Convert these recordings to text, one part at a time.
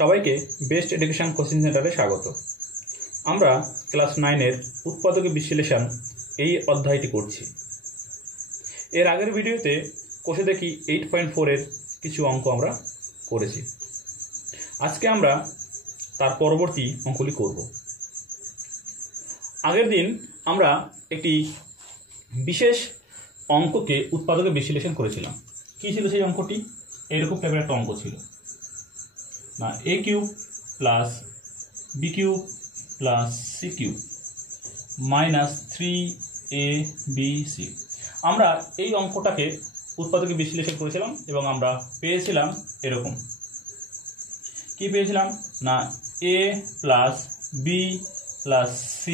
সবাইকে best education coaching সেন্টারে স্বাগত। আমরা ক্লাস 9-এর উৎপাদক বিশ্লেষণ এই অধ্যায়টি করছি। এর আগের ভিডিওতে কোষে দেখি 8.4-এর কিছু অঙ্ক আমরা করেছি। আজকে আমরা তার পরবর্তী অঙ্কগুলি করব। আগের দিন আমরা একটি বিশেষ অঙ্ককে উৎপাদকে বিশ্লেষণ করেছিলাম। কী ছিল সেই অঙ্কটি? এরকম টাইপের একটা অঙ্ক ছিল না, a cube plus b cube plus c cube minus 3abc। আমরা এই অঙ্কটাকে উৎপাদকে বিশ্লেষণ করেছিলাম এবং আমরা পেয়েছিলাম এরকম। কি পেয়েছিলাম না, a plus b plus c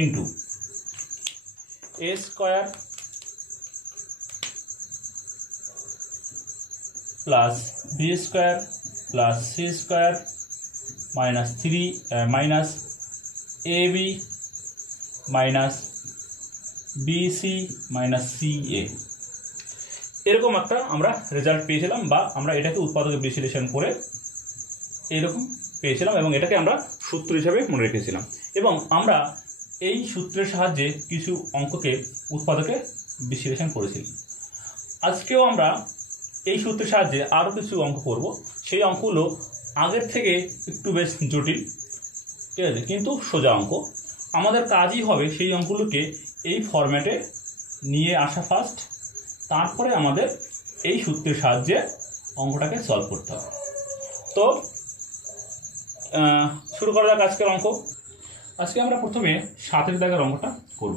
into a square plus b square plus c square minus 3 minus ab minus bc minus ca, এরকম একটা আমরা রেজাল্ট পেয়েছিলাম, বা আমরা এটাকে উৎপাদকে বিশ্লেষণ করে এইরকম পেয়েছিলাম এবং এটাকে আমরা সূত্র হিসাবে মনে রেখেছিলাম। এবং আমরা এই সূত্রের সাহায্যে কিছু অঙ্ককে উৎপাদকে বিশ্লেষণ করেছি। আজকেও আমরা এই সূত্রের সাহায্যে আরও কিছু অঙ্ক করব। সেই অঙ্কগুলো আগের থেকে একটু বেশ জটিল, ঠিক আছে, কিন্তু সোজা অঙ্ক। আমাদের কাজই হবে সেই অঙ্কগুলোকে এই ফরম্যাটে নিয়ে আসা ফার্স্ট, তারপরে আমাদের এই সূত্রের সাহায্যে অঙ্কটাকে সলভ করতে হবে। তো শুরু করা যাক আজকের অঙ্ক। আজকে আমরা প্রথমে 7 দাগের অঙ্কটা করব।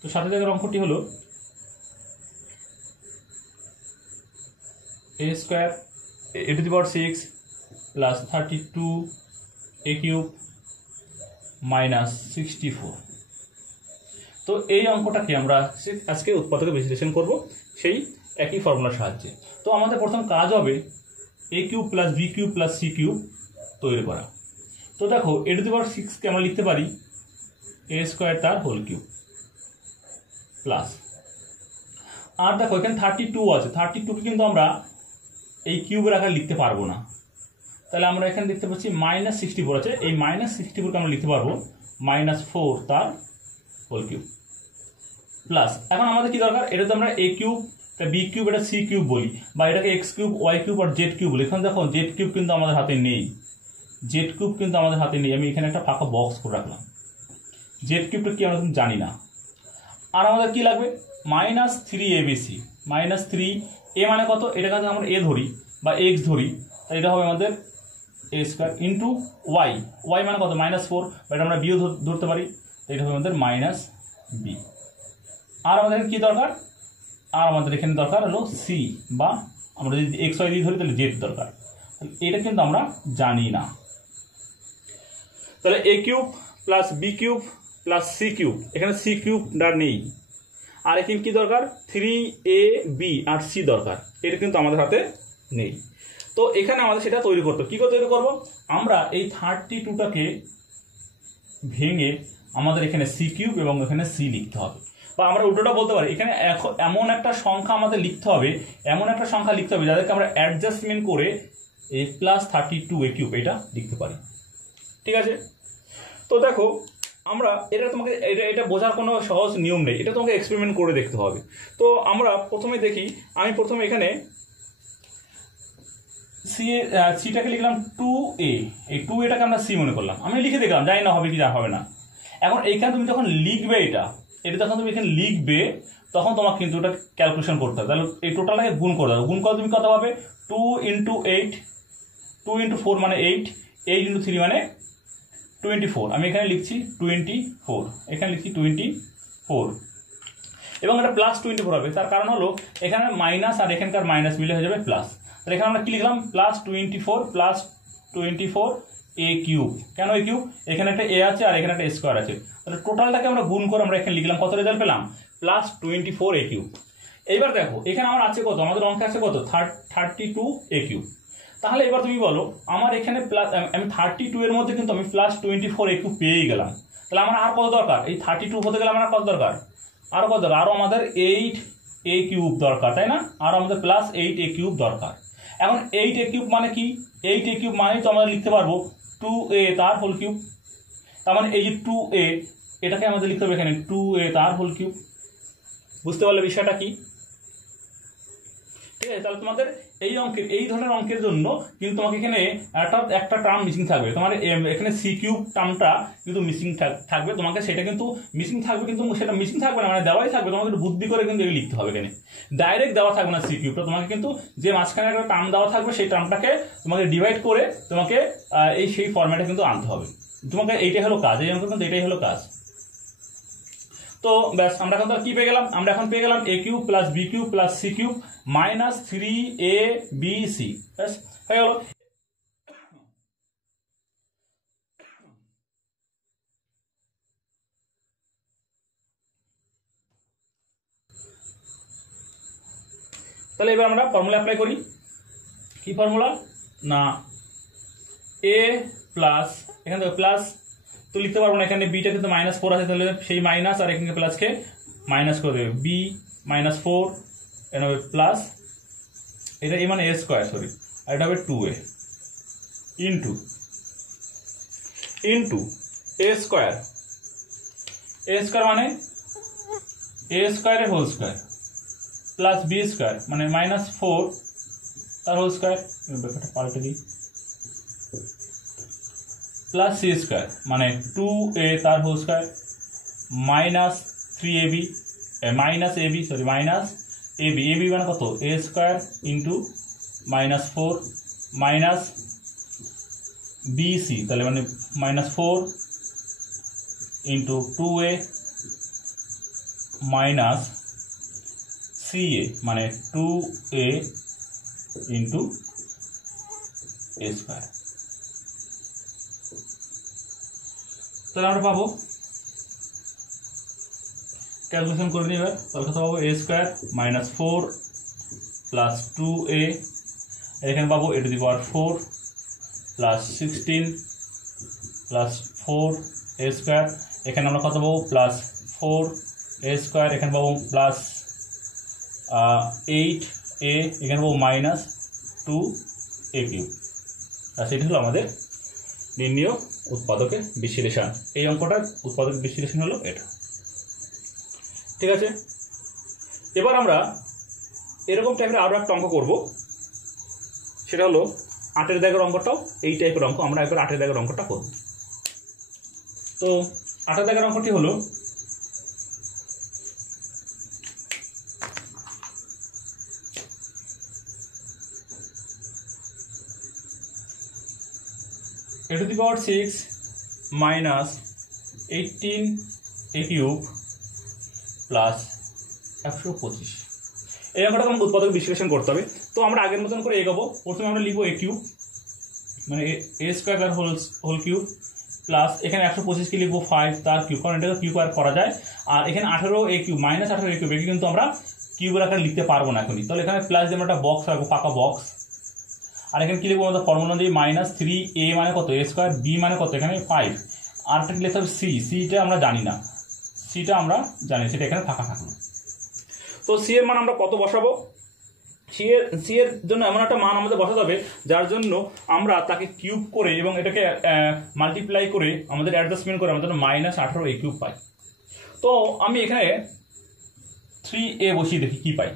তো 7 দাগের অঙ্কটি হলো a square a to the power 6 plus 32a cube minus 64। তো এই অঙ্কটাকে আমরা আজকে উৎপাদকে বিশ্লেষণ করব সেই একই ফর্মুলার সাহায্যে। তো আমাদের প্রথম কাজ হবে a cube plus b cube plus c cube তৈরি করা। তো দেখো a টু দি পাওয়ার 6কে আমরা লিখতে পারি a স্কোয়ার তার হোল কিউব প্লাস, আর দেখো এখানে 32 আছে, 32কে কিন্তু আমরা এই কিউবের আকারে লিখতে পারবো না, তাহলে আমরা এখানে দেখতে পাচ্ছি মাইনাস 64 আছে, এই মাইনাস 64কে আমরা লিখতে পারবো -4 তার হোল কিউব প্লাস। এখন আমাদের কি দরকার? এটা তো আমরা a কিউব, b কিউব, এটা c কিউব বলি, বা এটাকে x কিউব, y কিউব আর z কিউব বলি। এখন দেখো z কিউব কিন্তু আমাদের হাতে নেই, z কিউব কিন্তু আমাদের হাতে নেই। আমি এখানে একটা ফাঁকা বক্স করে রাখলাম। z কিউবটা কি আমরা কিন্তু জানি না। আর আমাদের কি লাগবে? মাইনাস 3abc, মাইনাস 3a মানে কত? এটা কিন্তু আমরা a ধরি বা x ধরি, তাই এটা হবে আমাদের a square into y, y মানে কত? -4, বা এটা আমরা বিও ধরতে পারি, এটা হবে আমাদের মাইনাস b। আর আমাদের কি দরকার? আর আমাদের এখানে দরকার হলো c, বা আমরা যদি x y দিয়ে ধরি তাহলে z দরকার। এটা কিন্তু আমরা জানি না। তাহলে a cube plus b cube plus c cube, এখানে c কিউবটা নেই। আর এখানে কি দরকার? 3ab আর c দরকার, এটা কিন্তু আমাদের হাতে নেই। তো এখানে আমাদের সেটা তৈরি করতে, কি করে তৈরি করব? আমরা এই 32টাকে ভেঙে আমাদের এখানে c কিউব এবং এখানে c লিখতে হবে, বা আমরা উল্টোটা বলতে পারি এখানে এমন একটা সংখ্যা আমাদের লিখতে হবে, এমন একটা সংখ্যা লিখতে হবে যাদেরকে আমরা অ্যাডজাস্টমেন্ট করে এই প্লাস 32a কিউব এটা লিখতে পারি, ঠিক আছে? তো দেখো আমরা এটা তোমাকে এটা বোঝার কোনো সহজ নিয়ম নেই, এটা তোমাকে এক্সপেরিমেন্ট করে দেখতে হবে। তো আমরা প্রথমে দেখি, আমি প্রথমে এখানে সিটাকে লিখলাম 2a, এই 2aটাকে আমরা c মনে করলাম, আমি লিখে দেখলাম, জানি না হবে কি হবে না। এখন এইখানে তুমি যখন লিখবে এটা যখন তুমি এখানে লিখবে তখন তোমাকে কিন্তু ওটা ক্যালকুলেশন করতে হবে। তাহলে এই টোটালটাকে গুণ করে দেবো। গুণ করে তুমি কত পাবে? 2 × 8, 2 × 4 মানে 8, 8 × 3 মানে 24। আমি এখানে লিখছি 24, এখানে লিখছি 24, এবং এটা প্লাস 24 হবে। তার কারণ হলো এখানে মাইনাস আর এখানকার মাইনাস মিলে হয়ে যাবে প্লাস। তাহলে এখানে আমরা কি লিখলাম? Plus 24 plus 24a cube. কেন a কিউব? এখানে একটা a আছে আর এখানে একটা স্কোয়ার আছে, তাহলে টোটালটাকে আমরা গুণ করে আমরা এখানে লিখলাম, কত রেজাল্ট পেলাম? Plus 24a cube. এইবার দেখো এখানে আমার আছে কত? আমাদের অঙ্কে আছে কত? 32a cube. তাহলে এবার তুমি বলো, আমার এখানে প্লাস, আমি 32 এর মধ্যে কিন্তু আমি প্লাস 24a কিউব পেয়েই গেলাম। তাহলে আমার আর কত দরকার? এই 32 হতে গেলে আমার কত দরকার? আরও কত দরকার? আরও আমাদের 8a কিউব দরকার, তাই না? আর আমাদের প্লাস 8a কিউব দরকার। এখন 8a কিউব মানে কি, 8a কিউব মানে তো আমরা লিখতে পারবো 2a তার হোল কিউব। তার মানে এই যে 2a এটাকে আমাদের লিখতে হবে এখানে 2a তার হোল কিউব। বুঝতে পারলে বিষয়টা কি? ঠিক আছে, তাহলে তোমাদের এই অঙ্কের, এই ধরনের অঙ্কের জন্য কিন্তু তোমাকে এখানে একটা টার্ম মিসিং থাকবে। তোমার এখানে সি কিউব টার্মটা কিন্তু মিসিং থাকবে, তোমাকে সেটা কিন্তু মিসিং থাকবে, কিন্তু সেটা মিসিং থাকবে না, মানে দেওয়াই থাকবে, তোমাকে একটু বুদ্ধি করে কিন্তু এগুলো লিখতে হবে। এখানে ডাইরেক্ট দেওয়া থাকবে না সি কিউবটা, তোমাকে কিন্তু যে মাঝখানে একটা টার্ম দেওয়া থাকবে সেই টার্মটাকে তোমাকে ডিভাইড করে তোমাকে সেই ফরম্যাটে কিন্তু আনতে হবে। তোমাকে এইটাই হলো কাজ, এই অঙ্ক কিন্তু এটাই হলো কাজ। তো ব্যাস, আমরা এখন কি পেয়ে গেলাম? আমরা এখন পেয়ে গেলাম a cube plus b cube plus c cube minus 3abc। ব্যাস হয়ে গেল। তাহলে এবার আমরা ফর্মুলা অ্যাপ্লাই করি। কি ফর্মুলা? না a প্লাস, এখান থেকে প্লাস তো লিখতে পারবো না, এখানে বিটা কিন্তু -4 আছে, তাহলে সেই মাইনাস আর এখানে প্লাসকে মাইনাস করে দেবে, b -4 এটা হবে প্লাস, এটা এই মানে a স্কোয়ার, সরি, আর এটা হবে 2a into a square. a square মানে a স্কোয়ারের whole square plus b square মানে -4 তার হোল স্কোয়ার, ব্যাপারটা পাল্টে দিই, প্লাস c স্কোয়ার মানে 2a তার whole square minus 3ab minus ab, sorry minus ab, ab মানে কত? a square into -4 minus bc, তাহলে মানে -4 ইন্টু 2a মাইনাস ca মানে 2a ইন্টু a স্কোয়ার। তাহলে আমরা পাবো, ক্যালকুলেশন করে নিই এবার, তাহলে কত পাবো? a স্কোয়ার -4 প্লাস 2a, এখানে পাবো a to the power 4 plus 16 plus 4a square, এখানে আমরা কত পাবো? প্লাস 4a স্কোয়ার, এখানে পাবো প্লাস 8a, এখানে পাবো মাইনাস 2a কিউব। আর সেটা হলো আমাদের নির্ণীয় উৎপাদকের বিশ্লেষণ। এই অঙ্কটার উৎপাদক বিশ্লেষণ হলো এটা। ঠিক আছে, এবার আমরা এরকম টাইপের আরো একটা অঙ্ক করব, সেটা হলো 8 দাগের অঙ্কটাও এই টাইপের অঙ্ক। আমরা এবার 8 দাগের অঙ্কটা করব। তো 8 দাগের অঙ্কটি হলো a to the power 6 minus 18a cube plus 125। এই অঙ্কটা আমাকে উৎপাদক বিশ্লেষণ করতে হবে। তো আমরা আগের মতন করে এগোবো। প্রথমে আমরা লিখবো a কিউব মানে a স্কোয়ার তার হোল কিউব প্লাস এখানে 125 কে লিখবো 5 তার কিউব, কারণ এটাকে কিউব আর করা যায়। আর এখানে 18a কিউব -18a কিউব, একে কিন্তু আমরা কিউবের আকারে লিখতে পারবো না এখনই। তাহলে এখানে প্লাস দিয়ে আমরা একটা বক্স রাখবো, ফাঁকা বক্স। আর এখানে কি লিখবো? আমাদের ফর্মুলা দিয়ে -3a মানে কত? a স্কোয়ার, b মানে কত? এখানে 5, আরটা কি লিখতে হবে? c, cটা আমরা জানি না, cটা আমরা জানি, সেটা এখানে ফাঁকা থাকলো। তো c এর মান আমরা কত বসাবো? c এর জন্য এমন একটা মান আমাদের বসাতে হবে যার জন্য আমরা তাকে কিউব করে এবং এটাকে মাল্টিপ্লাই করে আমাদের অ্যাডজাস্টমেন্ট করে আমাদের -18a কিউব পাই। তো আমি এখানে 3a বসিয়ে দেখি কি পাই।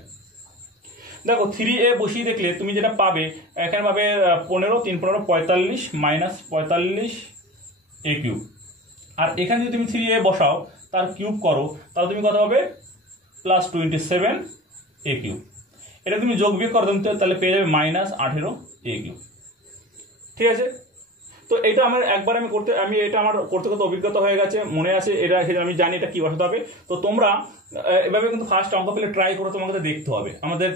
দেখো 3a বসিয়ে দেখলে তুমি যেটা পাবে, এখানে পাবে 15 3 15 45 -45a কিউব। আর এখানে যদি তুমি 3a বসাও তার কিউব করো, তাহলে তুমি কত পাবে? +27a cube. এটা তুমি যোগ বিয়োগ করো তাহলে পেয়ে যাবে -18a কিউব। ঠিক আছে, তো এটা আমার একবার এটা আমার করতে করতে অভিজ্ঞতা হয়ে গেছে, মনে আছে এটা, আমি জানি এটা কি বসাতে হবে। তো তোমরা এভাবে কিন্তু ফার্স্ট অঙ্ক পেলে ট্রাই করে তোমাকে দেখতে হবে। আমাদের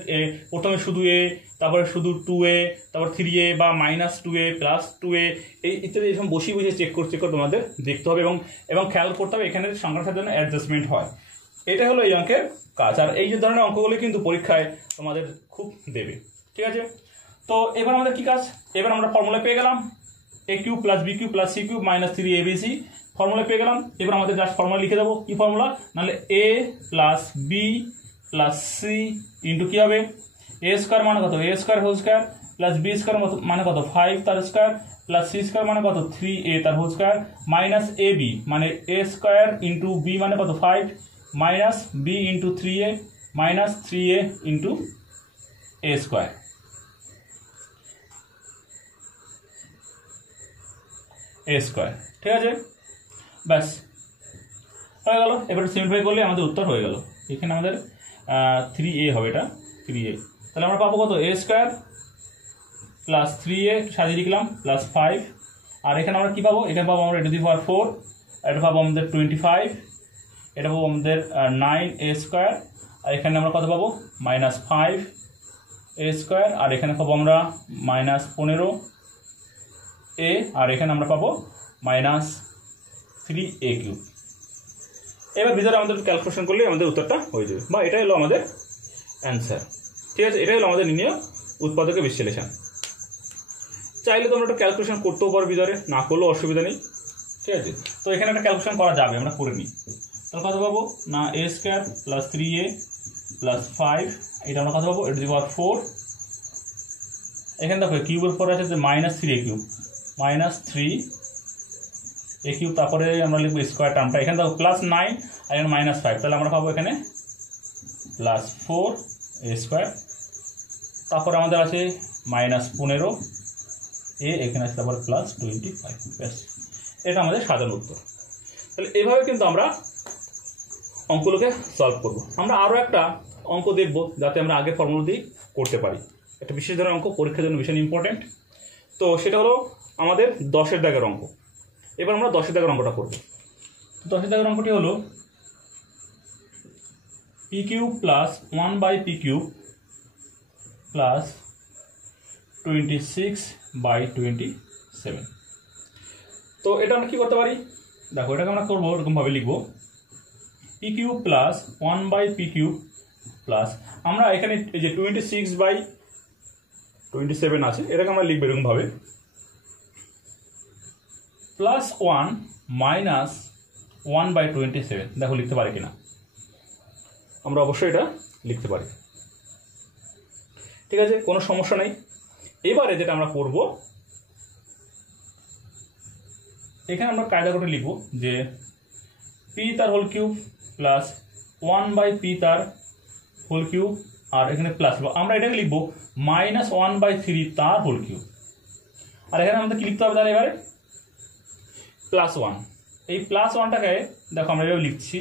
প্রথমে শুধু a, তারপরে শুধু 2a, তারপর 3a বা -2a +2a এই ইত্যাদি এরকম বসিয়ে চেক করে তোমাদের দেখতে হবে এবং খেয়াল করতে হবে এখানে সংখ্যার সাথে যেন অ্যাডজাস্টমেন্ট হয়। এটা হলো এই অঙ্কের কাজ। আর এই যে ধরনের অঙ্কগুলো কিন্তু পরীক্ষায় তোমাদের খুব দেবে। ঠিক আছে, তো এবার আমাদের কি কাজ? এবার আমরা ফর্মুলা পেয়ে গেলাম a cube plus b cube plus c cube -3abc, formula পেয়ে গেলাম। এবার আমাদের জাস্ট ফর্মুলা লিখে দেবো। কি ফর্মুলা? নাহলে a plus b plus c into কি হবে? a স্কোয়ার মানে কত? a square whole square plus B square মানে কত 5 তার স্কোয়ার প্লাস সি স্কোয়ার মানে কত 3a তার whole square minus A B মানে এ স্কোয়ার ইন্টু বি মানে কত 5 minus B into 3a minus 3a into A square A square. ঠিক আছে, ব্যাস হয়ে গেল। এবার সিম্পলিফাই করলে আমাদের উত্তর হয়ে গেল। এখানে আমাদের 3a হবে, এটা 3a। তাহলে আমরা পাবো কত a স্কোয়ার প্লাস 3a সাজিয়ে লিখলাম প্লাস 5, আর এখানে আমরা কী পাবো, এখানে পাবো আমরা a টু দি পাওয়ার 4, এটা পাবো আমাদের 25, এটা পাবো আমাদের 9a স্কোয়ার, আর এখানে আমরা কত পাবো মাইনাস 5a স্কোয়ার, আর এখানে পাবো আমরা মাইনাস 15a, আর এখানে আমরা পাবো মাইনাস 3a কিউব। এবার ভিতরে আমাদের ক্যালকুলেশন করলে আমাদের উত্তরটা হয়ে যাবে, বা এটাই হলো আমাদের অ্যান্সার। ঠিক আছে, এটাই হলো আমাদের নির্ণয় উৎপাদকের বিশ্লেষণ। চাইলে তোমরা একটা ক্যালকুলেশন করতেও পারো ভিতরে, না করলেও অসুবিধা নেই। ঠিক আছে, তো এখানে একটা ক্যালকুলেশন করা যাবে, আমরা করে নিই। তাহলে কত পাবো না a square plus 3a plus 5, এটা আমরা কত পাবো a টু দি পাওয়ার 4। এখানে দেখো কিউবের পরে আছে যে minus 3a cube, minus 3a cube, তারপরে আমরা লিখবো স্কোয়ার টার্মটা, এখানে দেখো প্লাস 9 আর এখানে মাইনাস 5, তাহলে আমরা পাবো এখানে প্লাস 4a স্কোয়ার, তারপরে আমাদের আছে মাইনাস 15a, এখানে আছে তারপর প্লাস 25। ব্যাস, এটা আমাদের সাধারণ উত্তর। তাহলে এভাবে কিন্তু আমরা অঙ্কগুলোকে সলভ করব। আমরা আরও একটা অঙ্ক দেখব যাতে আমরা আগের ফর্মুলা দিয়ে করতে পারি। একটা বিশেষ ধরনের অঙ্ক পরীক্ষার জন্য ভীষণ ইম্পর্টেন্ট। তো সেটা হলো আমাদের 10-এর দাগের অঙ্ক। এবার আমরা 10-এর দাগের অঙ্কটা করব। 10-এর দাগের অঙ্কটি হলো P cube plus 1/p³ plus 26/27। তো এটা আমরা কী করতে পারি, দেখো এটাকে আমরা করবো এরকমভাবে লিখবো P cube plus 1/p³ plus, আমরা এখানে এই যে 26/27 আছে, এটাকে আমরা লিখবো এরকমভাবে প্লাস 1 মাইনাস 1/27। দেখো লিখতে পারি কিনা, আমরা অবশ্যই এটা লিখতে পারি। ঠিক আছে, কোনো সমস্যা নেই। এবারে যেটা আমরা করব, এখানে আমরা কায়দা করে লিখব যে পি তার হোল কিউব প্লাস 1/p তার হোল কিউব, আর এখানে প্লাস আমরা এটাকে লিখব মাইনাস 1/3 তার হোল কিউব, আর এখানে আমাদের কি লিখতে হবে তাহলে এবারে প্লাস 1। এই প্লাস 1টাকে দেখো আমরা এভাবে লিখছি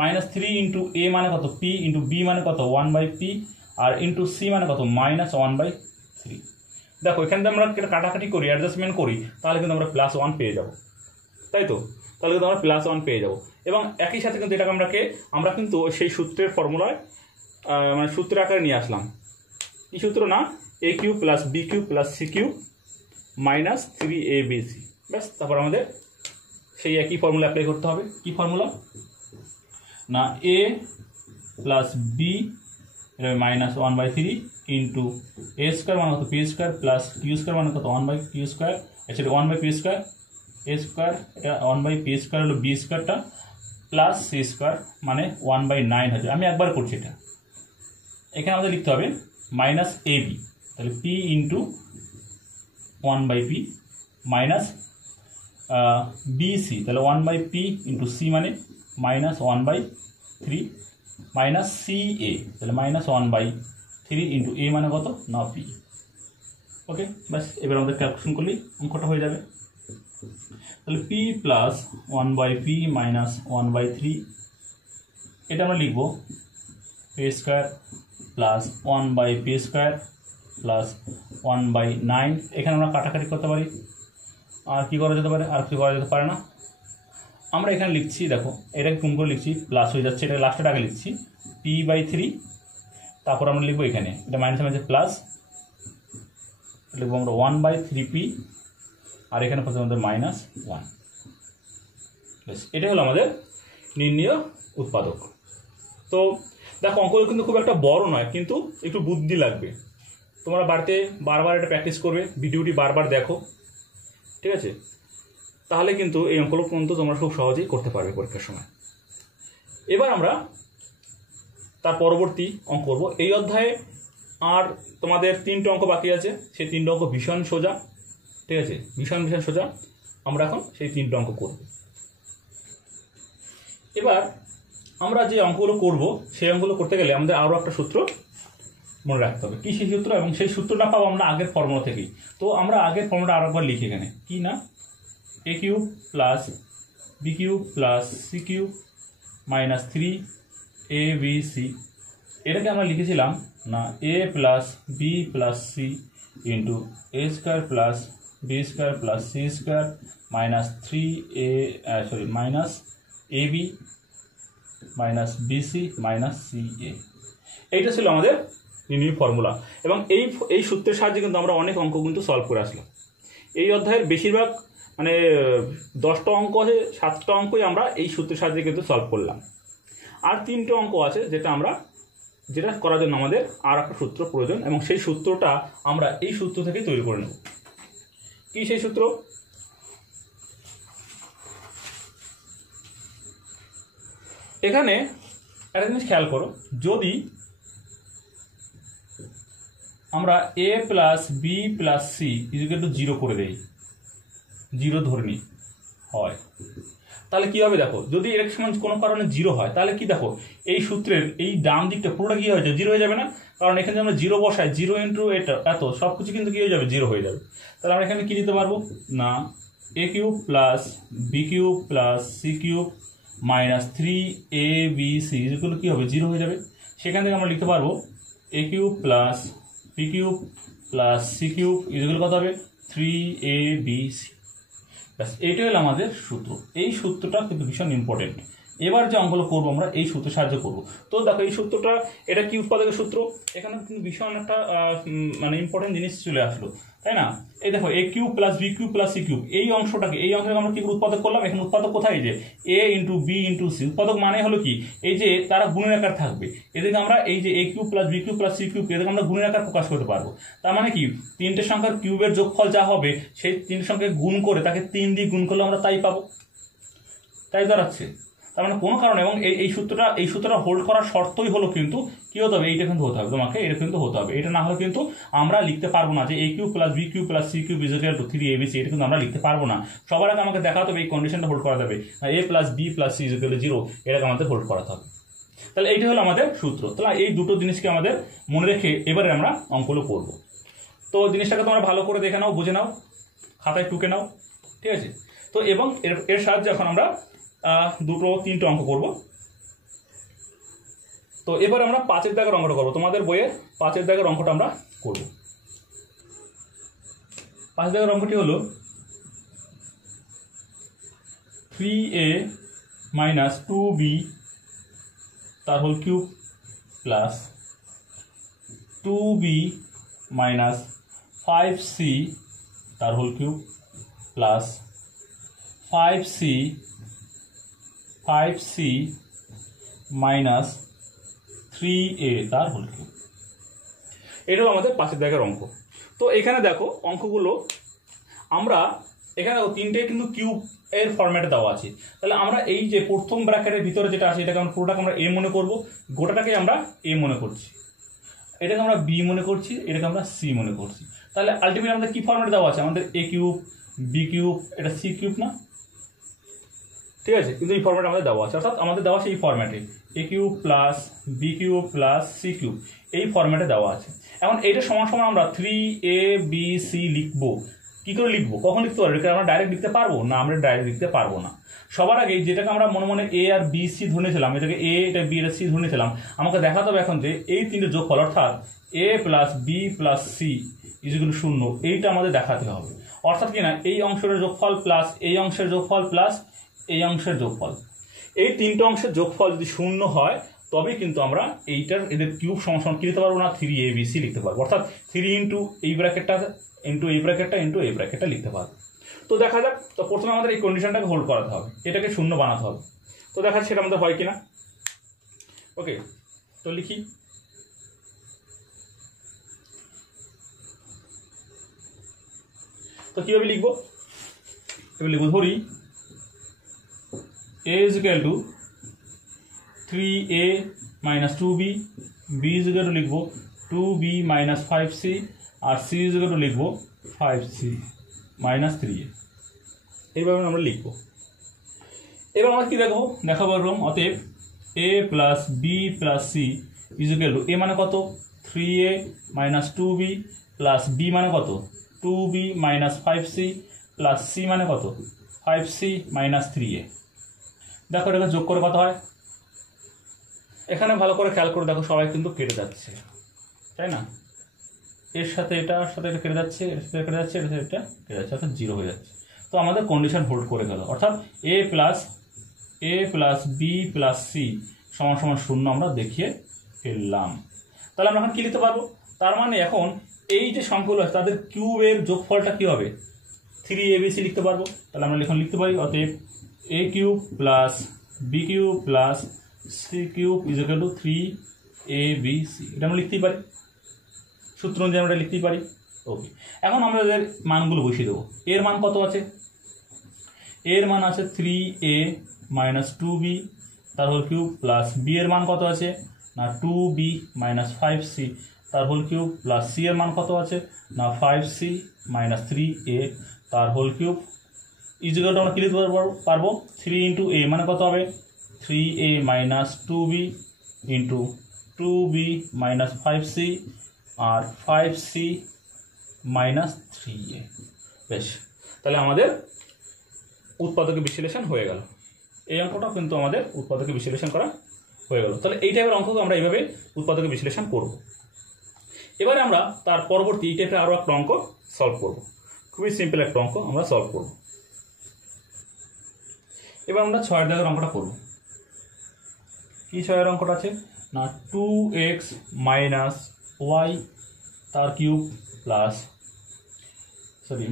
মাইনাস 3 ইন্টু a মানে কত p ইন্টু b মানে কত 1/p, আর ইন্টু c মানে কত মাইনাস 1/3। দেখো এখান থেকে আমরা কাটাকাটি করি, অ্যাডজাস্টমেন্ট করি, তাহলে কিন্তু আমরা প্লাস 1 পেয়ে যাব, তাই তো? তাহলে কিন্তু আমরা প্লাস 1 পেয়ে যাব। এবং একই সাথে কিন্তু এটাকে আমরা কিন্তু সেই সূত্রের ফর্মুলায় মানে সূত্রের আকারে নিয়ে আসলাম। এই সূত্র না, a³ plus b³ plus c³ minus 3abc। ব্যাস, তারপর আমাদের সেই একই ফর্মুলা অ্যাপ্লাই করতে হবে। কি ফর্মুলা না, a plus b minus 1/3 into a square মানে কত p square plus q square মানে কত 1/q square, actually 1/p square, a square এটা 1/p স্কোয়ার হলো b স্কোয়ারটা প্লাস c স্কোয়ার মানে 1/9 হচ্ছে। আমি একবার করছি এটা, এখানে আমাদের লিখতে হবে মাইনাস ab, তাহলে p into 1/p minus bc, তাহলে 1/p ইন্টু c মানে মাইনাস 1/3 মাইনাস ca, তাহলে মাইনাস 1/3 ইন্টু a মানে কত না p। ওকে, ব্যাস, এবার আমাদের ক্যালকুলেশন করলেই অঙ্কটা হয়ে যাবে। তাহলে p প্লাস 1/p মাইনাস 1/3, এটা আমরা লিখব p square plus 1/p square plus 1/9। এখানে আমরা কাটাকাটি করতে পারি, আর কি করা যেতে পারে, আর কি করা যেতে পারে না। আমরা এখানে লিখছি, দেখো এটাকে কম করে লিখছি, প্লাস হয়ে যাচ্ছে, এটা লাস্টের আগে লিখছি p/3, তারপর আমরা লিখবো এখানে এটা মাইনাস মাইনাস প্লাস, লিখবো আমরা 1/3p, আর এখানে প্রথমে আমাদের মাইনাস 1। বেশ, এটা হলো আমাদের নির্ণয় উৎপাদক। তো দেখো অঙ্কগুলো কিন্তু খুব একটা বড় নয়, কিন্তু একটু বুদ্ধি লাগবে। তোমরা বাড়িতে বারবার এটা প্র্যাকটিস করবে, ভিডিওটি বারবার দেখো, ঠিক আছে? তাহলে কিন্তু এই অঙ্কগুলো পর্যন্ত তোমরা খুব সহজেই করতে পারবে পরীক্ষার সময়। এবার আমরা তার পরবর্তী অঙ্ক করব। এই অধ্যায়ে আর তোমাদের 3টে অঙ্ক বাকি আছে, সেই 3টে অঙ্ক ভীষণ সোজা, ঠিক আছে, ভীষণ সোজা। আমরা এখন সেই 3টে অঙ্ক করব। এবার আমরা যে অঙ্কগুলো করব সেই অঙ্কগুলো করতে গেলে আমাদের আরও একটা সূত্র মনে রাখতে হবে। কি সেই সূত্র? এবং সেই সূত্রটা পাবো আমরা আগের ফর্মুলা থেকেই। তো আমরা আগের ফর্মুলাটা আরেকবার লিখি এখানে, কি না, a cube plus B cube plus C cube minus 3abc, এটাকে আমরা লিখেছিলাম না a plus B plus C into A square plus B square plus C square minus minus ab minus BC minus C A. এইটা ছিল আমাদের নির্ণয় formula. এবং এই সূত্রের সাহায্যে কিন্তু আমরা অনেক অঙ্ক কিন্তু সলভ করে আসলাম। এই অধ্যায়ের বেশিরভাগ মানে 10টা অঙ্ক আছে, 7টা অঙ্কই আমরা এই সূত্রের সাহায্যে কিন্তু সলভ করলাম। আর 3টে অঙ্ক আছে যেটা করার জন্য আমাদের আর একটা সূত্র প্রয়োজন, এবং সেই সূত্রটা আমরা এই সূত্র থেকে তৈরি করে নেব। কি সেই সূত্র? এখানে একটা জিনিস খেয়াল করো, যদি আমরা a plus B plus c equal to 0 করে দেই, 0 ধরে নিই হয়, তাহলে কি হবে দেখো, যদি এর সমান কোনো কারণে 0 হয় তাহলে কি দেখো, এই সূত্রের এই ডান দিকটা পুরোটা কি হয়ে যাবে, 0 হয়ে যাবে না? কারণ এখানে আমরা 0 বসাই, 0 ইন্টু এটা এত সব কিছু কিন্তু কি হয়ে যাবে, 0 হয়ে যাবে। তাহলে আমরা এখানে কি দিতে পারবো না, a cube plus B cube plus C cube minus 3abc যেগুলো কি হবে, 0 হয়ে যাবে। সেখান থেকে আমরা লিখতে পারবো a cube plus B cube plus C cube যেগুলো কত হবে, 3abc। ব্যাস, এইটাই হলো আমাদের সূত্র। এই সূত্রটা কিন্তু ভীষণ ইম্পর্টেন্ট। এবার যে অঙ্কগুলো করবো আমরা এই সূত্রের সাহায্যে করবো। তো দেখো এই সূত্রটা, এটা কি উৎপাদকের সূত্র, এখানে কিন্তু ভীষণ একটা মানে ইম্পর্টেন্ট জিনিস চলে আসলো, তাই না? এই দেখো a cube plus B cube plus C cube, এই অংশটাকে আমরা কি উৎপাদক করলাম? এখানে উৎপাদক কোথায়? যে a into b into c. উৎপাদক মানে হলো কি, এই যে তারা গুণের আকার থাকবে, এদেরকে আমরা এই যে a cube plus B cube plus C cube, এদেরকে আমরা গুণের আকার প্রকাশ করতে পারবো। তার মানে কি, 3টে সংখ্যার কিউবের যোগফল যা হবে সেই 3টে সংখ্যাকে গুণ করে তাকে 3 দিয়ে গুণ করলে আমরা তাই পাবো, তাই দাঁড়াচ্ছে। তার মানে কোনো কারণে, এবং এই সূত্রটা হোল্ড করার শর্তই হলো কিন্তু কি হতে হবে, এইটা কিন্তু হতে হবে তোমাকে, এটা কিন্তু হতে হবে। এটা না হলে কিন্তু আমরা লিখতে পারবো না যে a cube plus B cube plus C cube equal to 3abc, এটা কিন্তু আমরা লিখতে পারবো না। সবার আগে আমাকে দেখাতে হবে এই কন্ডিশনটা হোল্ড করা যাবে, a plus B plus c equal to 0, এটাকে আমাদের হোল্ড করাতে হবে। তাহলে এইটা হলো আমাদের সূত্র। তাহলে এই দুটো জিনিসকে আমাদের মনে রেখে এবারে আমরা অঙ্কগুলো করবো। তো জিনিসটাকে তোমরা ভালো করে দেখে নাও, বুঝে নাও, খাতায় টুকে নাও, ঠিক আছে? তো এবং এর সাহায্যে এখন আমরা 2-3টে অঙ্ক করব। তো এবার আমরা 5-এর দাগের অঙ্কটা করবো। তোমাদের বইয়ের 5-এর দাগের অঙ্কটা আমরা করব। 5 দাগের অঙ্কটি হলো 3a মাইনাস 2b তার whole cube plus 2b minus 5c তার whole cube plus 5c minus 3a তার হোল কিউব। এটাও আমাদের 5-এর দাগের অঙ্ক। তো এখানে দেখো অঙ্কগুলো আমরা এখানে 3টে কিন্তু কিউব এর ফরম্যাটে দেওয়া আছে। তাহলে আমরা এই যে প্রথম ব্র্যাকেটের ভিতরে যেটা আছে এটাকে আমরা পুরোটাকে আমরা a মনে করব, গোটাটাকে আমরা a মনে করছি, এটাকে আমরা b মনে করছি, এটাকে আমরা c মনে করছি। তাহলে আলটিমেটলি আমাদের কি ফরম্যাটে দেওয়া আছে, আমাদের a কিউব বি কিউব, এটা c কিউব না, ঠিক আছে? কিন্তু এই ফরম্যাটে আমাদের দেওয়া আছে, অর্থাৎ আমাদের দেওয়া আছে এই ফরম্যাটে a cube plus B cube plus C cube, এই ফরম্যাটে দেওয়া আছে। এখন এইটা সমান সমান আমরা 3abc লিখবো। কি করে লিখবো, কখন লিখতে পারবো? এটা আমরা ডাইরেক্ট লিখতে পারবো না, আমরা ডাইরেক্ট লিখতে পারবো না। সবার আগে যেটাকে আমরা মনে মনে a আর b c ধরেছিলাম, এটাকে a, এটা b, এটা c ধরেছিলাম, আমাকে দেখাতে হবে এখন যে এই 3টে যোগফল অর্থাৎ a plus B plus c equal to 0, এইটা আমাদের দেখাতে হবে। অর্থাৎ কি না, এই অংশের যোগফল প্লাস এই অংশের যোগফল প্লাস এই অংশের যোগফল, এই 3টে অংশের যোগফল যদি 0 হয় তবে কিন্তু আমরা এদের কিউব সমান কি লিখতে পারবো না, 3abc লিখতে পারবো। অর্থাৎ 3 ইন্টু এই ব্র্যাকেটটা ইন্টু এই ব্র্যাকেটটা ইন্টু এই ব্র্যাকেটটা লিখতে পারবো। তো দেখা যাক, তো প্রথমে আমাদের এই কন্ডিশনটাকে হোল্ড করাতে হবে, এটাকে 0 বানাতে হবে। তো দেখা যাক সেটা আমাদের হয় কিনা। ওকে, তো লিখি। তো কিভাবে লিখবো, এবার লিখবো, ধরি a is equal to 3a minus 2b, b is equal to লিখবো 2b মাইনাস 5c আর c ইজ ইকুয়াল টু লিখবো 5c মাইনাস 3a। এইভাবে আমরা লিখবো। এবার আমরা কি দেখাবো এরকম, অতএব a plus B plus c is equal to a মানে কত 3a minus 2b plus b মানে কত 2b minus 5c plus c মানে কত 5c মাইনাস 3a। দেখো এটাকে যোগ করে কত হয়, এখানে ভালো করে খেয়াল করে দেখো সবাই কিন্তু কেটে যাচ্ছে, তাই না? এর সাথে এটার সাথে এটা কেটে যাচ্ছে, এর সাথে কেটে যাচ্ছে, এর সাথে এটা কেটে যাচ্ছে, অর্থাৎ 0 হয়ে যাচ্ছে। তো আমাদের কন্ডিশন হোল্ড করে গেল, অর্থাৎ a plus B plus c সমান সমান 0 আমরা দেখিয়ে ফেললাম। তাহলে আমরা এখন কি লিখতে পারবো, তার মানে এখন এই যে সংখ্যাগুলো আছে তাদের কিউবের যোগফলটা কি হবে 3abc লিখতে পারবো। তাহলে আমরা এখন লিখতে পারি অতএব a cube plus B cube plus C cube is equal to 3abc। এটা আমরা লিখতেই পারি, সূত্র অনুযায়ী আমরা লিখতেই পারি। ওকে, এখন আমরা এদের মানগুলো বসিয়ে দেবো। এর মান কত আছে, এর মান আছে 3a মাইনাস 2b তার হোল কিউব প্লাস বি এর মান কত আছে না 2b মাইনাস 5c তার হোল কিউব প্লাস সি এর মান কত আছে না 5c মাইনাস 3a তার whole cube is equal to আমরা কি লিখতে পারবো 3 ইন্টু a মানে কত হবে 3a minus 2b into 2b minus 5c আর 5c মাইনাস 3a। বেশ, তাহলে আমাদের উৎপাদক বিশ্লেষণ হয়ে গেল। এই অঙ্কটাও কিন্তু আমাদের উৎপাদক বিশ্লেষণ করা হয়ে গেল। তাহলে এই টাইপের অঙ্ক আমরা এইভাবে উৎপাদক বিশ্লেষণ করব। এবারে আমরা তার পরবর্তী এই টাইপের আরও একটা অঙ্ক সলভ করব। খুবই সিম্পল একটা অঙ্ক আমরা সলভ করব। এবার আমরা 6 দাগের অঙ্কটা করব। কি 6 অঙ্কটা আছে না 2x মাইনাস ওয়াই তার কিউব প্লাস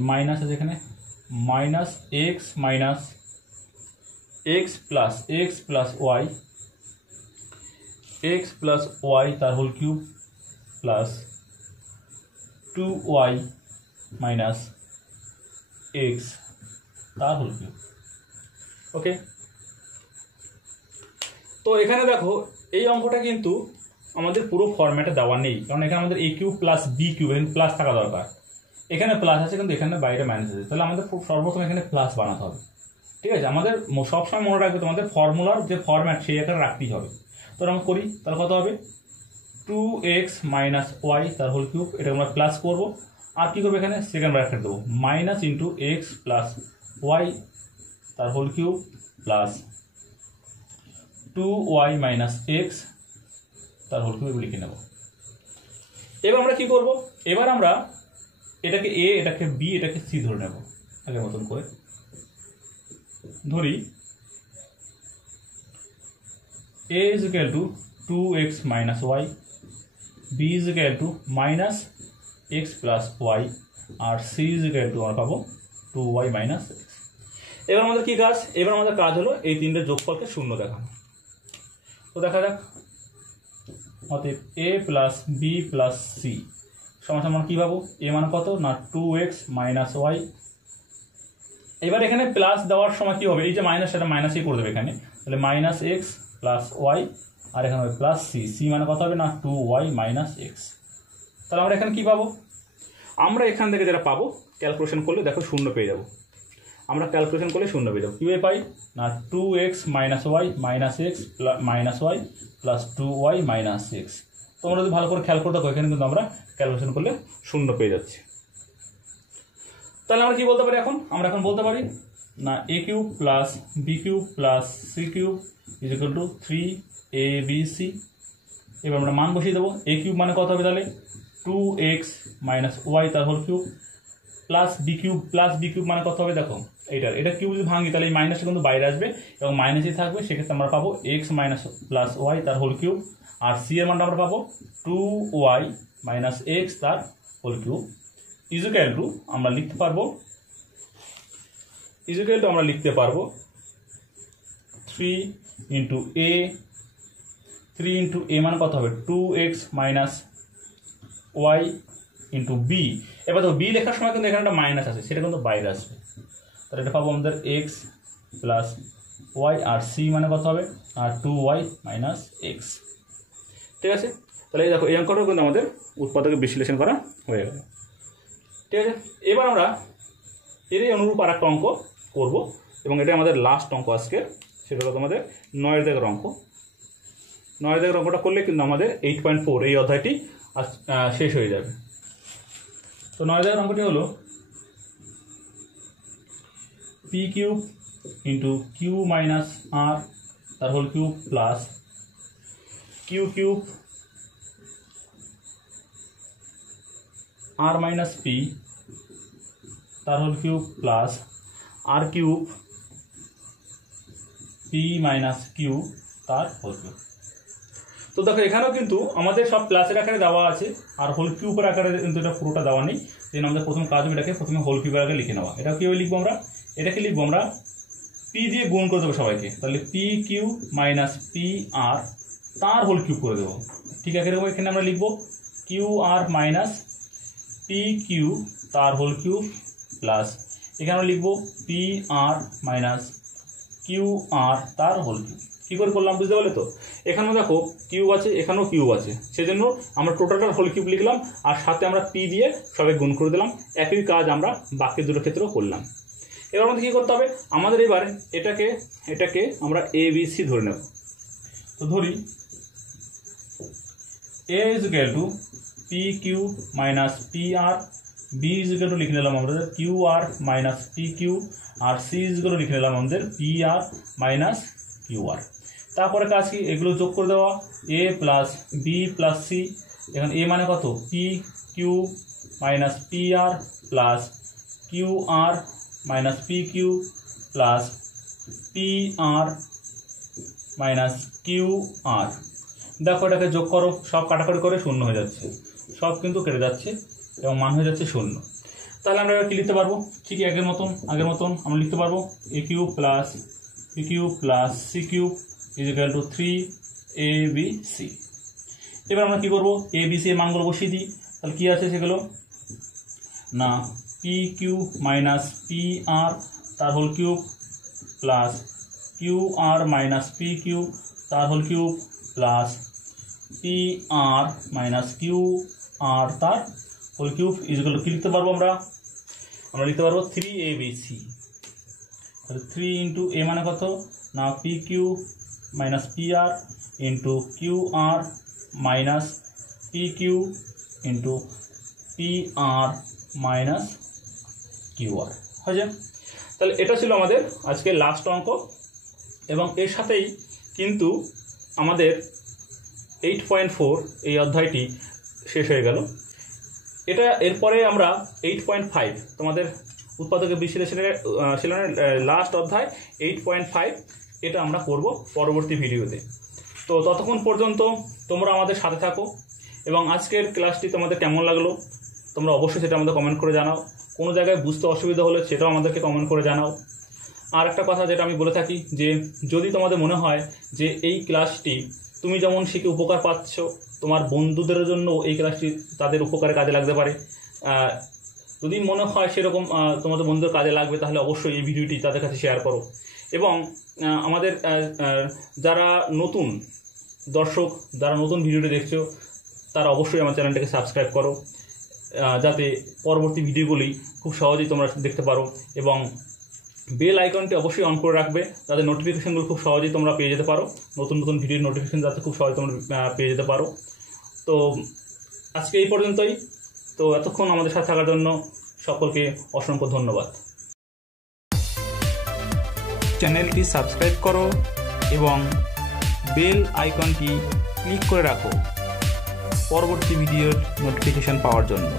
মাইনাস আছে এখানে minus x minus X plus Y তার whole cube plus 2y minus x তার হোল কিউব। ওকে, তো এখানে দেখো এই অঙ্কটা কিন্তু আমাদের পুরো ফরম্যাটে দেওয়া নেই, কারণ এখানে আমাদের a cube plus B cube এখানে প্লাস থাকা দরকার। এখানে প্লাস আছে কিন্তু এখানে বাইরে মাইনাস আছে, তাহলে আমাদের সর্বপ্রথম এখানে প্লাস বানাতে হবে। ঠিক আছে, আমাদের সবসময় মনে রাখবে তোমাদের ফর্মুলার যে ফরম্যাট সেই একটা রাখতেই হবে। তো আমরা করি, তাহলে কত হবে 2x মাইনাস ওয়াই তার হোল কিউব, এটা আমরা প্লাস করবো। আর কী করবো এখানে সেকেন্ড ব্র্যাকেট দেবো minus into X plus Y তার whole cube plus 2y minus x তার হোল কিউব লিখে নেব। এবার আমরা কি করব, এবার আমরা এটাকে a এটাকে b এটাকে c ধরে নেব। আগের মতন করে ধরি a is equal to 2x minus y, b is equal to minus x plus y R c is equal to আমরা পাবো 2y minus x। এবার আমাদের কি কাজ, এবার আমাদের কাজ হলো এই তিনটে যোগফলকে শূন্য দেখানো। তো দেখা যাক, অতএব a plus B plus c সমান সমান কী পাবো, এ মান কত না 2x মাইনাস ওয়াই। এবার এখানে প্লাস দেওয়ার সময় কী হবে, এই যে মাইনাস সেটা মাইনাসই করে দেবে এখানে, তাহলে মাইনাস এক্স প্লাস ওয়াই আর এখানে হবে প্লাস সি, সি মানে কত হবে না 2y মাইনাস এক্স। তাহলে আমরা এখানে কী পাবো, আমরা এখান থেকে যেটা পাবো ক্যালকুলেশন করলে দেখো শূন্য পেয়ে যাবো। আমরা ক্যালকুলেশন করলে শূন্য পেয়ে যাবো, কীভাবে পাই না 2x minus y minus x minus y plus 2y minus x. তোমরা যদি ভালো করে খেয়াল করে দেখো এখানে কিন্তু আমরা ক্যালকুলেশন করলে শূন্য পেয়ে যাচ্ছি। তাহলে আমরা কি বলতে পারি এখন, আমরা এখন বলতে পারি না a cube plus B cube plus C cube is equal to 3abc। এবার আমরা মান বসিয়ে দেবো, a কিউব মানে কত হবে তাহলে 2x মাইনাস ওয়াই তার whole cube plus B cube মানে কত হবে দেখো এটা কিউব যদি ভাঙি তাহলে এই মাইনাসটা কিন্তু বাইরে আসবে এবং মাইনাসই থাকবে, সেক্ষেত্রে আমরা পাবো এক্স মাইনাস প্লাস ওয়াই তার হোল কিউব আর সি এর মানটা আমরা পাবো 2y মাইনাস এক্স তার whole cube is equal to আমরা লিখতে পারবো 3 ইন্টু এ মানে কত হবে 2x minus Y into B. এবার তো বি লেখার সময় কিন্তু এখানে একটা মাইনাস আছে, সেটা কিন্তু বাইরে আসবে, তাহলে এটা পাবো আমাদের এক্স প্লাস ওয়াই আর সি মানে কত হবে আর 2y মাইনাস এক্স। ঠিক আছে, তাহলে দেখো এই অঙ্কটাও কিন্তু আমাদের উৎপাদকে বিশ্লেষণ করা হয়ে গেল। ঠিক আছে, এবার আমরা এরই অনুরূপ আর একটা অঙ্ক করবো এবং এটা আমাদের লাস্ট অঙ্ক আজকে, সেটা হলো তোমাদের 9 দাগের অঙ্ক। 9 দাগের অঙ্কটা করলে কিন্তু আমাদের 8.4 এই অধ্যায়টি শেষ হয়ে যাবে। তো 9 দাগের অঙ্কটি হলো P cube into Q minus R তার whole cube plus Q cube R minus P তার whole cube plus R cube P minus Q তার হোল কিউব। তো দেখো এখানেও কিন্তু আমাদের সব প্লাসের আকারে দেওয়া আছে আর হোল কিউবের আকারে কিন্তু এটা পুরোটা দেওয়া নেই। সেই জন্য আমাদের প্রথম কাজ হবে এটাকে প্রথমে হোল কিউবের আগে লিখে নেওয়া। এটা কীভাবে লিখবো আমরা? এটাকে লিখবো আমরা পি দিয়ে গুণ করে দেবো সবাইকে, তাহলে পি কিউ মাইনাস পি আর তার হোল কিউব করে দেবো। ঠিক আছে, এরকম এখানে আমরা লিখবো Q R minus P q তার হোল কিউব প্লাস এখানে আমরা লিখবো পি আর মাইনাস কিউ আর তার হোল কিউব। কী করে করলাম বুঝতে পারলে তো? এখানেও দেখো কিউব আছে, এখানেও কিউব আছে, সেজন্য আমরা টোটালটার হোল কিউব লিখলাম আর সাথে আমরা পি দিয়ে সবাই গুণ করে দিলাম। একই কাজ আমরা বাকি দুটো ক্ষেত্রেও করলাম। এবার আমাদের কী করতে হবে? আমাদের এবার এটাকে আমরা এ বি সি ধরে নেব। তো ধরি A is equal to P Q minus P R, B is equal to লিখে নিলাম আমাদের কিউ আর মাইনাস পি কিউ, আর সি ইজ ইকুয়াল টু লিখে নিলাম আমাদের পি আর মাইনাস কিউ আর। তারপরে কাজ কি? এগুলো যোগ করে দেওয়া, A plus B plus C. এখন এ মানে কত? P Q minus P R plus Q R minus P Q plus P R minus Q R. দেখো এটাকে যোগ করো, সব কাটাকাটি করে শূন্য হয়ে যাচ্ছে, সব কিন্তু কেটে যাচ্ছে এবং মান হয়ে যাচ্ছে শূন্য। তাহলে আমরা কি লিখতে পারবো? ঠিক আগের মতন আমরা লিখতে পারবো A cube plus P cube plus C cube is equal to 3abc। এবার আমরা কি করবো? এ বি সি এর মানগুলো বসিয়ে দিই। তাহলে কি আছে সেগুলো না, পি কিউ মাইনাস পি আর তার whole cube plus Q R minus P q তার whole cube plus P R minus Q আর তার whole cube is equal to কি লিখতে পারবো? আমরা লিখতে পারবো 3abc। তাহলে 3 ইন্টু এ মানে কত না, P Q minus P R into Q আর minus P Q into P আর মাইনাস কিউ আর হয়ে যায়। তাহলে এটা ছিল আমাদের আজকে লাস্ট অঙ্ক এবং এর সাথেই কিন্তু আমাদের 8.4 এই অধ্যায়টি শেষ হয়ে গেল। এটা এরপরে আমরা 8.5 তোমাদের উৎপাদকের বিশ্লেষণের লাস্ট অধ্যায় 8.5 এটা আমরা করব পরবর্তী ভিডিওতে। তো ততক্ষণ পর্যন্ত তোমরা আমাদের সাথে থাকো এবং আজকের ক্লাসটি তোমাদের কেমন লাগলো তোমরা অবশ্যই সেটা আমাদের কমেন্ট করে জানাও। কোনো জায়গায় বুঝতে অসুবিধা হলে সেটাও আমাদেরকে কমেন্ট করে জানাও। আর একটা কথা যেটা আমি বলে থাকি, যে যদি তোমাদের মনে হয় যে এই ক্লাসটি তুমি যেমন শিখে উপকার পাচ্ছ, তোমার বন্ধুদের জন্য এই ক্লাসটি তাদের উপকারে কাজে লাগতে পারে, যদি মনে হয় সেরকম তোমাদের বন্ধুদের কাজে লাগবে, তাহলে অবশ্যই এই ভিডিওটি তাদের কাছে শেয়ার করো। এবং আমাদের যারা নতুন দর্শক, যারা নতুন ভিডিওটি দেখছো, তারা অবশ্যই আমার চ্যানেলটাকে সাবস্ক্রাইব করো, যাতে পরবর্তী ভিডিওগুলি খুব সহজেই তোমরা দেখতে পারো। এবং বেল আইকনটি অবশ্যই অন করে রাখবে, যাতে নোটিফিকেশানগুলো খুব সহজেই তোমরা পেয়ে যেতে পারো, নতুন নতুন ভিডিওর নোটিফিকেশান যাতে খুব সহজে তোমরা পেয়ে যেতে পারো। তো আজকে এই পর্যন্তই। তো এতক্ষণ আমাদের সাথে থাকার জন্য সকলকে অসংখ্য ধন্যবাদ। চ্যানেলটি সাবস্ক্রাইব করো এবং বেল আইকনটি ক্লিক করে রাখো পরবর্তী ভিডিওর নোটিফিকেশান পাওয়ার জন্য।